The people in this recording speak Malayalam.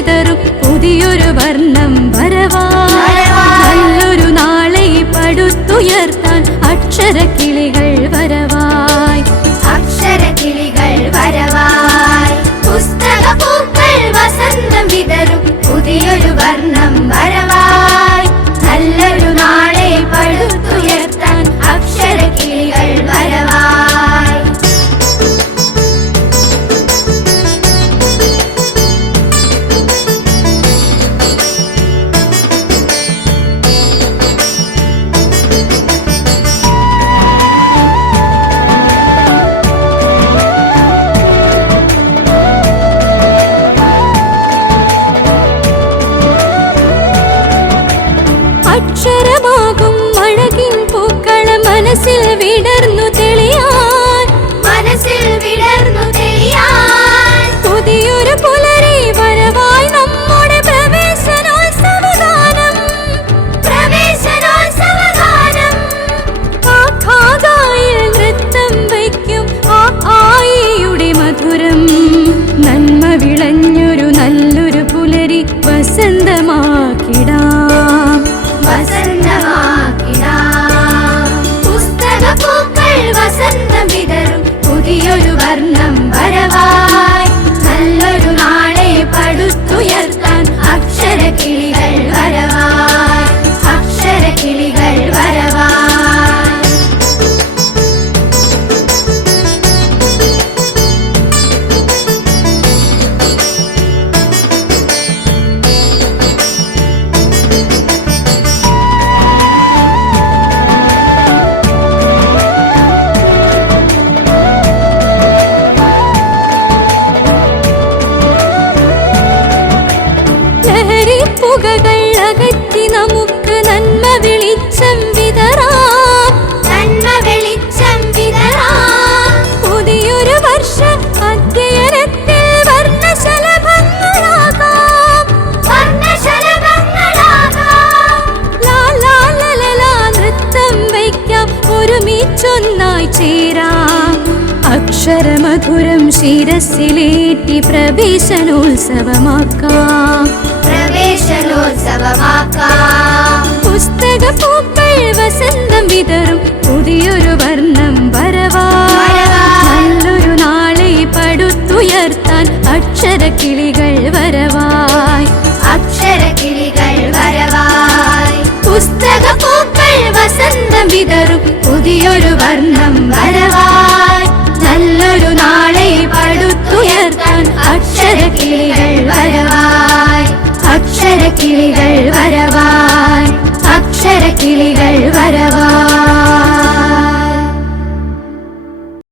വിതറും പുതിയൊരു വർണ്ണം വരവായി. നല്ലൊരു നാളെ പടുത്തുയർത്താൻ അക്ഷരക്കിളികൾ വരവായി. അക്ഷരക്കിളികൾ വരവായി. പുസ്തകപ്പൂക്കൾ വസന്തം വിതറും പുതിയൊരു വർണ്ണം വരവായി. നല്ലൊരു നാളെ പടുത്തുയർത്താൻ അക്ഷരക്കിളികൾ വരവായി. അക്ഷരമാകും അഴകിൻ പൂക്കളം മനസ്സിൽ വിടർന്നു തെളിയാൻ. മനസ്സിൽ വിടർന്നു തെളിയാൻ. പുതിയൊരു പുലരി വരവായി നമ്മുടെ പ്രവേശനോത്സവഗാനം. പ്രവേശനോത്സവഗാനം. കാക്കായിൽ നൃത്തം വയ്ക്കും ആ ആയിയുടെ മധുരം. നന്മ വിളഞ്ഞൊരു നല്ലൊരു പുലരി വസന്തമാക്കിടാം. വസന്തമാക്കിടാം. പുസ്തകപ്പൂക്കൾ വസന്തം വിതറും പുതിയൊരു വർണ്ണം വരവായി. നല്ലൊരു നാളെ പടുത്തുയർത്താൻ അക്ഷരക്കിളികൾ വരവായി. അക്ഷരക്കിളികൾ വരവായി. ലഹരിപ്പുകകൾ അകറ്റി നമുക്ക് നന്മ വെളിച്ചം വിതറാം. നന്മ വെളിച്ചം വിതറാം. പുതിയൊരു വർഷ അധ്യയനത്തിൽ വർണ്ണശലഭങ്ങളാകാം. വർണ്ണശലഭങ്ങളാകാം. ലാ ലാ ലാ ലാ ലാ നൃത്തം വയ്ക്കാം, ഒരുമിച്ചൊന്നായി ചേരാം. അക്ഷരമധുരം ശിരസിലേറ്റി പ്രവേശനോത്സവമാക്കാം. പ്രവേശനോത്സവമാക്കാം. പുസ്തകപ്പൂക്കൾ വസന്തം വിതറും പുതിയൊരു വർണ്ണം വരവായി. നല്ലൊരു നാളെ പടുത്തുയർത്താൻ അക്ഷരക്കിളികൾ വരവായി.